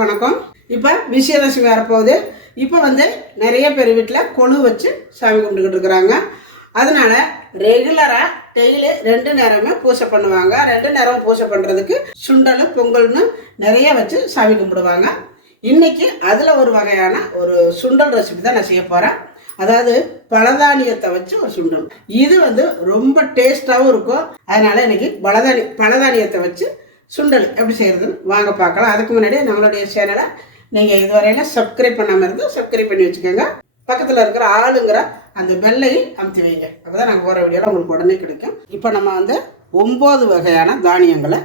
எல்லாருக்கும் வணக்கம். இப்போ விஜயதசமி வரப்போகுது. இப்போ வந்து நிறைய பேர் வீட்டில் கொழு வச்சு சாமி கும்பிட்டுக்கிட்டு இருக்கிறாங்க. அதனால ரெகுலராக டெய்லி ரெண்டு நேரமே பூஜை பண்ணுவாங்க. ரெண்டு நேரம் பூஜை பண்ணுறதுக்கு சுண்டல் பொங்கல்னு நிறைய வச்சு சாமி கும்பிடுவாங்க. இன்னைக்கு அதில் ஒரு வகையான ஒரு சுண்டல் ரெசிபி தான் நான் செய்ய போகிறேன் அதாவது பலதானியத்தை வச்சு ஒரு சுண்டல். இது வந்து ரொம்ப டேஸ்டாகவும் இருக்கும். அதனால இன்னைக்கு பலதானி பலதானியத்தை வச்சு சுண்டல் எப்படி செய்கிறதுன்னு வாங்க பார்க்கலாம். அதுக்கு முன்னாடி நம்மளுடைய சேனலை நீங்கள் இதுவரையில சப்ஸ்கிரைப் பண்ணாமல் இருந்து சப்ஸ்கிரைப் பண்ணி வச்சுக்கோங்க. பக்கத்தில் இருக்கிற ஆளுங்கிற அந்த பெல்லையும் அமுத்தி வைங்க. அப்போ தான் நாங்கள் போகிற வீடியோவில் உங்களுக்கு உடனே கிடைக்கும். இப்போ நம்ம வந்து ஒம்பது வகையான தானியங்களை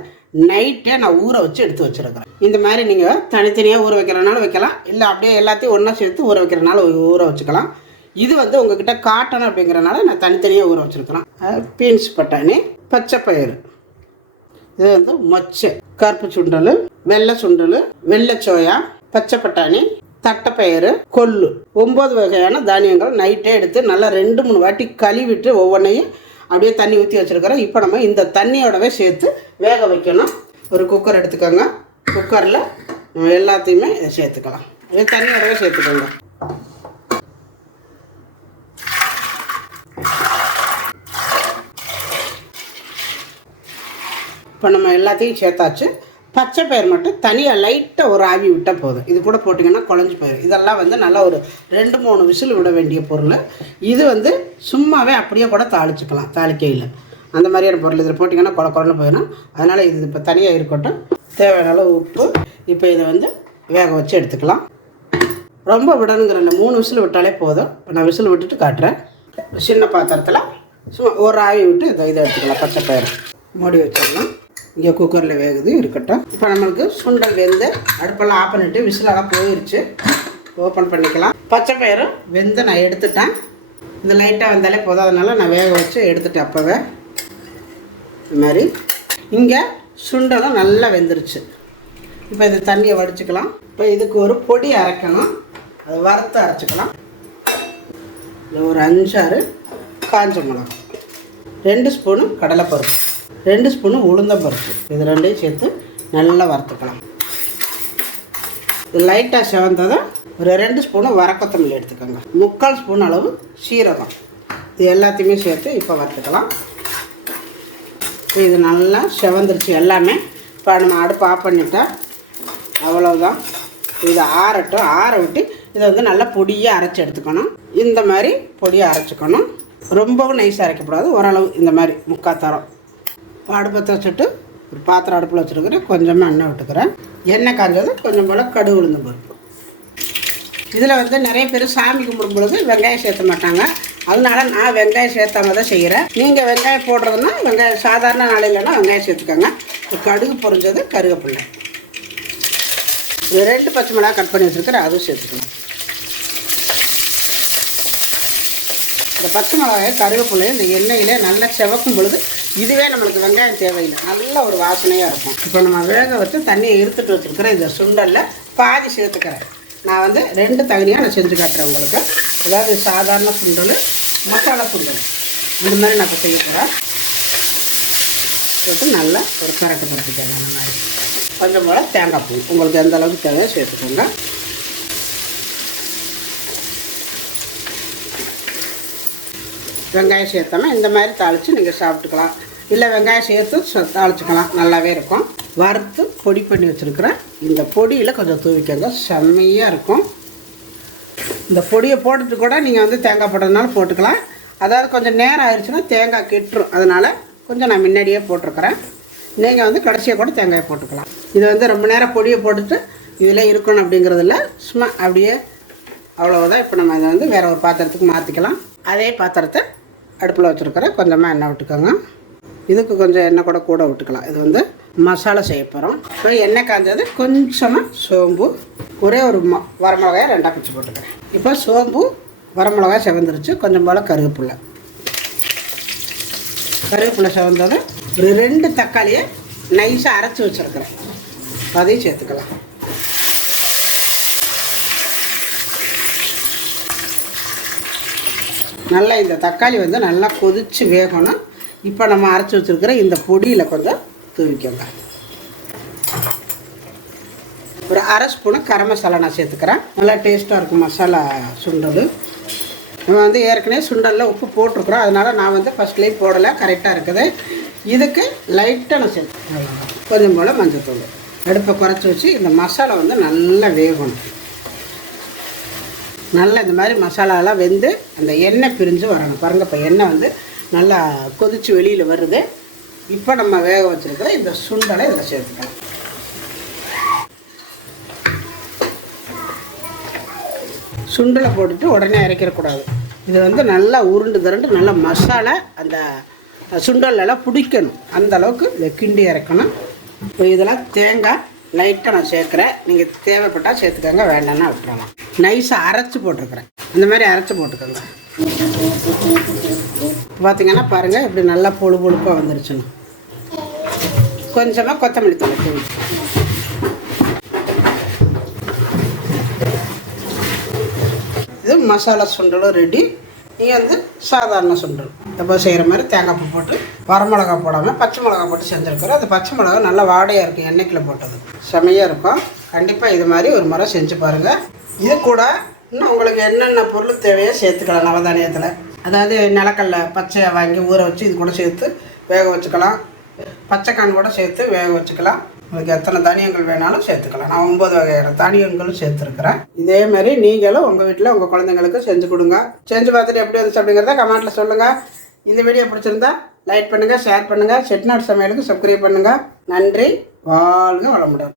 நைட்டே நான் ஊற வச்சு எடுத்து வச்சுருக்கிறேன். இந்த மாதிரி நீங்கள் தனித்தனியாக ஊற வைக்கிறனாலும் வைக்கலாம். இல்லை அப்படியே எல்லாத்தையும் ஒன்றா சேர்த்து ஊற வைக்கிறனால ஊற வச்சுக்கலாம். இது வந்து உங்ககிட்ட காட்டன் அப்படிங்கிறனால நான் தனித்தனியாக ஊற வச்சுருக்கலாம். பீன்ஸ் பட்டாணி பச்சை பயிறு இது வந்து மொச்சை. கருப்பு சுண்டல் வெள்ளை சுண்டல் வெள்ளை சோயா பச்சை பட்டாணி தட்டைப்பயிறு கொள்ளு. ஒம்பது வகையான தானியங்கள் நைட்டே எடுத்து நல்லா ரெண்டு மூணு வாட்டி கழுவிட்டு ஒவ்வொன்றையும் அப்படியே தண்ணி ஊற்றி வச்சுருக்கிறோம். இப்போ நம்ம இந்த தண்ணியோடவே சேர்த்து வேக வைக்கணும். ஒரு குக்கர் எடுத்துக்கோங்க. குக்கரில் எல்லாத்தையுமே சேர்த்துக்கலாம். இது தண்ணியோடவே சேர்த்துக்கோங்க. இப்போ நம்ம எல்லாத்தையும் சேர்த்தாச்சு. பச்சை பயிர் மட்டும் தனியாக லைட்டாக ஒரு ஆவி விட்டால் போதும். இது கூட போட்டிங்கன்னா குழஞ்சி போயிடும் இதெல்லாம் வந்து நல்லா ஒரு ரெண்டு மூணு விசில் விட வேண்டிய பொருள். இது வந்து சும்மாவே அப்படியே கூட தாளிச்சுக்கலாம் தாளிக்கையில். அந்த மாதிரியான பொருள் இதில் போட்டிங்கன்னா குழ குழன்னு போயிடும் அதனால் இது இப்போ தனியாக இருக்கட்டும். தேவையான அளவு உப்பு. இப்போ இதை வந்து வேக வச்சு எடுத்துக்கலாம். ரொம்ப விடணுங்கிறல்ல மூணு விசில் விட்டாலே போதும். இப்போ நான் விசில் விட்டுட்டு காட்டுறேன். சின்ன பாத்திரத்தில் சும்மா ஒரு ஆவி விட்டு இதை இதை எடுத்துக்கலாம் பச்சை பயிர். மூடி வச்சிடலாம். இங்கே குக்கரில் வேகுது இருக்கட்டும். இப்போ நம்மளுக்கு சுண்டல் வெந்து அடுப்பெல்லாம் ஆஃப் பண்ணிட்டு விசிலெல்லாம் போயிடுச்சு ஓப்பன் பண்ணிக்கலாம். பச்சை பயிரும் வெந்து நான் எடுத்துட்டேன். இந்த லைட்டாக வந்தாலே போதும். நான் வேக வச்சு எடுத்துட்டேன் அப்போவே. இந்த மாதிரி. இங்கே சுண்டலும் நல்லா வெந்துருச்சு. இப்போ இந்த தண்ணியை வடிச்சுக்கலாம். இப்போ இதுக்கு ஒரு பொடி அரைக்கணும். அதை வறுத்து அரைச்சிக்கலாம். ஒரு அஞ்சாறு காஞ்ச மிளகா ரெண்டு ஸ்பூனு கடலைப்பருப்பு. ரெண்டு ஸ்பூனு உளுந்தம்பருப்பு இது ரெண்டையும் சேர்த்து நல்லா வறுத்துக்கலாம். இது லைட்டாக செவந்ததும் ஒரு ரெண்டு ஸ்பூனு வரக்கொத்தமல்லி எடுத்துக்கோங்க. முக்கால் ஸ்பூன் அளவு சீரகம். இது எல்லாத்தையுமே சேர்த்து இப்போ வறுத்துக்கலாம். இது நல்லா செவந்துருச்சு எல்லாமே. இப்போ நம்ம அடுப்பு ஆஃப் பண்ணிட்டா அவ்வளோதான் இதை ஆறட்டும். ஆற விட்டு இதை வந்து நல்லா பொடியாக அரைச்சி எடுத்துக்கணும். இந்த மாதிரி பொடியாக அரைச்சிக்கணும். ரொம்பவும் நைஸாக அரைக்கக்கூடாது. ஓரளவு இந்த மாதிரி முக்கால் தரம். பாடு பற்ற வச்சுட்டு ஒரு பாத்திரம் அடுப்பில் வச்சுருக்கிறேன். கொஞ்சமாக எண்ணெய் விட்டுக்கிறேன். எண்ணெய் காஞ்சதும் கொஞ்சம் போல் கடுகு உளுந்து பருப்பு. இதில் வந்து நிறைய பேர் சாமி கும்பிடும் பொழுது வெங்காயம் சேர்த்த மாட்டாங்க. அதனால நான் வெங்காயம் சேர்த்தாம தான் செய்கிறேன். நீங்கள் வெங்காயம் போடுறதுன்னா வெங்காயம் சாதாரண நாளையிலனா வெங்காயம் சேர்த்துக்கோங்க. கடுகு பொறிஞ்சது கருவேப்பில்லை ரெண்டு பச்சை மிளகா கட் பண்ணி வச்சுருக்கிறேன் அதுவும் சேர்த்துக்கணும். இந்த பச்சை மிளகாயை கருவேப்பிலையும் இந்த எண்ணெயில் நல்லா செவக்கும் பொழுது இதுவே நம்மளுக்கு வெங்காயம் தேவையில்லை. நல்ல ஒரு வாசனையாக இருக்கும். இப்போ நம்ம வேக வச்சு தண்ணியை இருத்துட்டு வச்சுருக்கிறேன் இந்த சுண்டலில் பாதி சேர்த்துக்கிறேன். நான் வந்து ரெண்டு தகுதியாக நான் செஞ்சு காட்டுறேன் உங்களுக்கு. அதாவது சாதாரண சுண்டல் மசாலா சுண்டல். இந்த மாதிரி நான் இப்போ செய்ய போகிறேன் போட்டு நல்லா ஒரு கரட்டு பருத்தி அந்த மாதிரி கொஞ்சம் போல் தேங்காய் பூ. உங்களுக்கு எந்த அளவுக்கு தேவையோ சேர்த்துக்கோங்க. வெங்காயம் சேர்த்தாம இந்த மாதிரி தாளித்து நீங்கள் சாப்பிட்டுக்கலாம். இல்லை வெங்காயம் சேர்த்து ச- தாளிச்சுக்கலாம். நல்லாவே இருக்கும். வறுத்து பொடி பண்ணி வச்சுருக்கிறேன் இந்த பொடியில் கொஞ்சம் தூவிக்கோங்க. செம்மையாக இருக்கும். இந்த பொடியை போட்டுட்டு கூட நீங்கள் வந்து தேங்காய் போடுறதுனால போட்டுக்கலாம். அதாவது கொஞ்சம் நேரம் ஆயிடுச்சுன்னா தேங்காய் கெட்டுரும். அதனால் கொஞ்சம் நான் முன்னாடியே போட்டிருக்கிறேன். நீங்கள் வந்து கடைசியாக கூட தேங்காயை போட்டுக்கலாம். இது வந்து ரொம்ப நேரம் பொடியை போட்டுட்டு இதில் இருக்கணும் அப்படிங்கிறதில்ல. சும்மா அப்படியே அவ்வளோதான் இப்போ நம்ம இதை வந்து வேறு ஒரு பாத்திரத்துக்கு மாற்றிக்கலாம் அதே பாத்திரத்தை அடுப்பில் வச்சுருக்கிறேன் கொஞ்சமாக எண்ணெய் விட்டுக்கோங்க. இதுக்கு கொஞ்சம் எண்ணெய் கூட கூட விட்டுக்கலாம். இது வந்து மசாலா செய்ய போகிறோம். இப்போ எண்ணெய் காஞ்சது கொஞ்சமாக சோம்பு. ஒரே ஒரு ம வரமிளகாயை ரெண்டாக பிச்சு போட்டுக்கிறேன். இப்போ சோம்பு வரமிளகாய் செவந்துருச்சு. கொஞ்சம் போல் கருவேப்பில்லை கருவேப்பிலை செவந்தது ஒரு ரெண்டு தக்காளியை நைஸாக அரைச்சி வச்சுருக்கிறேன். அதையும் சேர்த்துக்கலாம். நல்லா இந்த தக்காளி வந்து நல்லா கொதித்து வேகணும். இப்போ நம்ம அரைச்சி வச்சுருக்கிற இந்த பொடியில் கொஞ்சம் தூவிக்கோங்க. ஒரு அரை ஸ்பூனு கரம் மசாலா நான் சேர்த்துக்கிறேன். நல்லா டேஸ்ட்டாக இருக்கும் மசாலா சுண்டல். நம்ம வந்து ஏற்கனவே சுண்டலில் உப்பு போட்டிருக்குறோம். அதனால் நான் வந்து ஃபஸ்ட்லேயே போடலை. கரெக்டாக இருக்குது. இதுக்கு லைட்டாக நான் சேர்த்து கொஞ்சம் போல் மஞ்சள் தூள் அடுப்பை குறைச்சி வச்சு இந்த மசாலா வந்து நல்லா வேகணும். நல்லா இந்த மாதிரி மசாலாலாம் வெந்து அந்த எண்ணெய் பிரிஞ்சு வரணும். பாருங்கள் இப்போ எண்ணெய் வந்து நல்லா கொதித்து வெளியில் வருது. இப்போ நம்ம வேக வச்சுருக்கிற இந்த சுண்டலை இதில் சேர்த்துக்கலாம். சுண்டலை போட்டுட்டு உடனே இறக்கிடக்கூடாது இது வந்து நல்லா உருண்டு திரண்டு நல்லா மசாலா அந்த சுண்டலெல்லாம் பிடிக்கணும். அந்த அளவுக்கு இதை கிண்டி இறக்கணும் இப்போ இதெல்லாம் தேங்காய் லைட்டாக நான் சேர்க்குறேன். நீங்கள் தேவைப்பட்டால் சேர்த்துக்கோங்க வேண்டாம்னா விட்டுறலாம். நைஸாக அரைச்சி போட்டிருக்கிறேன் இந்த மாதிரி அரைச்சி போட்டுக்கோங்க. பார்த்தீங்கன்னா பாருங்கள் இப்படி நல்லா பொழு பொழுப்பாக வந்துருச்சுன்னு கொஞ்சமாக கொத்தமல்லி தலை தூவி இது மசாலா சுண்டலும் ரெடி நீங்கள் வந்து சாதாரண சுண்டல். எப்போ செய்கிற மாதிரி தேங்காய் பூ போட்டு வரமிளகா போடாமல் பச்சை மிளகா போட்டு செஞ்சுருக்கிறோம். அது பச்சை மிளகா நல்லா வாடையாக இருக்கும் எண்ணெய்க்கில் போட்டது செமையாக இருக்கும். கண்டிப்பாக இது மாதிரி ஒரு முறை செஞ்சு பாருங்கள் இது கூட இன்னும் உங்களுக்கு என்னென்ன பொருள் தேவையோ சேர்த்துக்கலாம் நவதானியத்தில். அதாவது நிலக்கடலை பச்சையை வாங்கி ஊற வச்சு இது கூட சேர்த்து வேக வச்சுக்கலாம். பச்சைக்கான் கூட சேர்த்து வேக வச்சுக்கலாம். உங்களுக்கு எத்தனை தானியங்கள் வேணாலும் சேர்த்துக்கலாம். நான் ஒம்பது வகையான தானியங்களும் சேர்த்துருக்குறேன். இதே மாதிரி நீங்களும் உங்கள் வீட்டில் உங்கள் குழந்தைங்களுக்கு செஞ்சு கொடுங்க. செஞ்சு பார்த்துட்டு எப்படி வந்துச்சு அப்படிங்கிறத கமெண்ட்டில் சொல்லுங்கள் இந்த வீடியோ பிடிச்சிருந்தா லைக் பண்ணுங்கள் ஷேர் பண்ணுங்கள் செட்நாட் சமையலுக்கு சப்ஸ்கிரைப் பண்ணுங்கள் நன்றி. வாழ்க வளமுடன்.